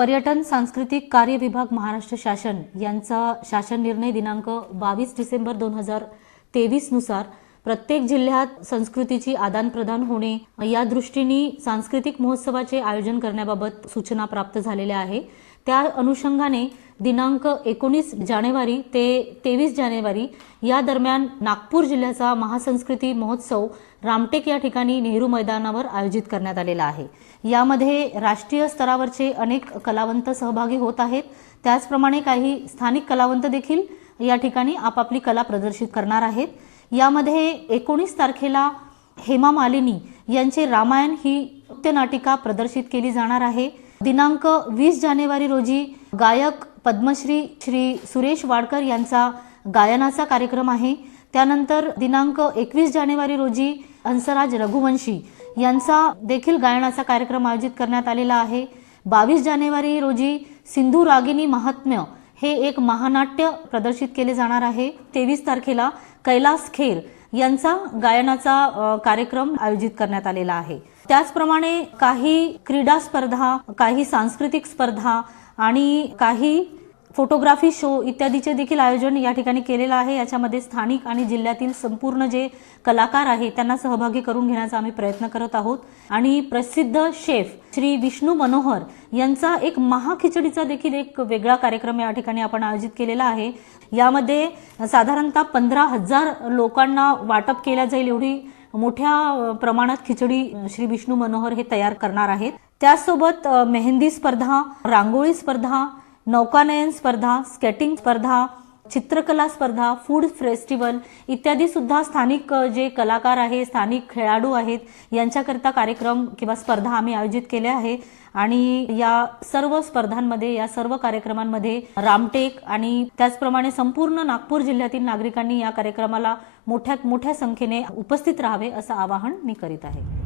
पर्यटन सांस्कृतिक कार्य विभाग महाराष्ट्र शासन यांचा शासन निर्णय दिनांक बावीस डिसेंबर दोन हजार तेवीसनुसार प्रत्येक जिल्ह्यात संस्कृतीची आदानप्रदान होणे या दृष्टीने सांस्कृतिक महोत्सवाचे आयोजन करण्याबाबत सूचना प्राप्त झालेल्या आहे. त्या अनुषंगाने दिनांक एकोणीस जानेवारी ते तेवीस जानेवारी या दरम्यान नागपूर जिल्ह्याचा महासंस्कृती महोत्सव रामटेक या ठिकाणी नेहरू मैदानावर आयोजित करण्यात आलेला आहे. यामध्ये राष्ट्रीय स्तरावरचे अनेक कलावंत सहभागी होत आहेत. त्याचप्रमाणे काही स्थानिक कलावंत देखील या ठिकाणी आपापली कला प्रदर्शित करणार आहेत. यामध्ये एकोणीस तारखेला हेमा मालिनी यांचे रामायण ही नृत्यनाटिका प्रदर्शित केली जाणार आहे. दिनांक वीस जानेवारी रोजी गायक पद्मश्री श्री सुरेश वाडकर यांचा गायनाचा कार्यक्रम आहे. त्यानंतर दिनांक एकवीस जानेवारी रोजी हंसराज रघुवंशी यांचा देखील गायनाचा कार्यक्रम आयोजित करण्यात आलेला आहे. बावीस जानेवारी रोजी सिंधू रागिनी महात्म्य हे एक महानाट्य प्रदर्शित केले जाणार आहे. तेवीस तारखेला कैलास खेर यांचा गायनाचा कार्यक्रम आयोजित करण्यात आलेला आहे. त्याचप्रमाणे काही क्रीडा स्पर्धा काही सांस्कृतिक स्पर्धा आणि काही फोटोग्राफी शो इत्यादीचे देखील आयोजन या ठिकाणी केलेलं आहे. याच्यामध्ये स्थानिक आणि जिल्ह्यातील संपूर्ण जे कलाकार आहे त्यांना सहभागी करून घेण्याचा आम्ही प्रयत्न करत आहोत. आणि प्रसिद्ध शेफ श्री विष्णू मनोहर यांचा एक महाखिचडीचा देखील एक वेगळा कार्यक्रम या ठिकाणी आपण आयोजित केलेला आहे. यामध्ये साधारणतः पंधरा हजार लोकांना वाटप केल्या जाईल एवढी मोठ्या प्रमाणात खिचडी श्री विष्णू मनोहर हे तयार करणार आहेत. त्यासोबत मेहंदी स्पर्धा रांगोळी स्पर्धा नौकानयन स्पर्धा स्केटिंग स्पर्धा चित्रकला स्पर्धा फूड फेस्टिवल इत्यादी सुद्धा स्थानिक जे कलाकार आहे स्थानिक खेळाडू आहेत यांच्याकरिता कार्यक्रम किंवा स्पर्धा आम्ही आयोजित केल्या आहे. आणि या सर्व स्पर्धांमध्ये या सर्व कार्यक्रमांमध्ये रामटेक आणि त्याचप्रमाणे संपूर्ण नागपूर जिल्ह्यातील नागरिकांनी या कार्यक्रमाला मोठ्यात मोठ्या संख्येने उपस्थित राहावे असं आवाहन मी करीत आहे.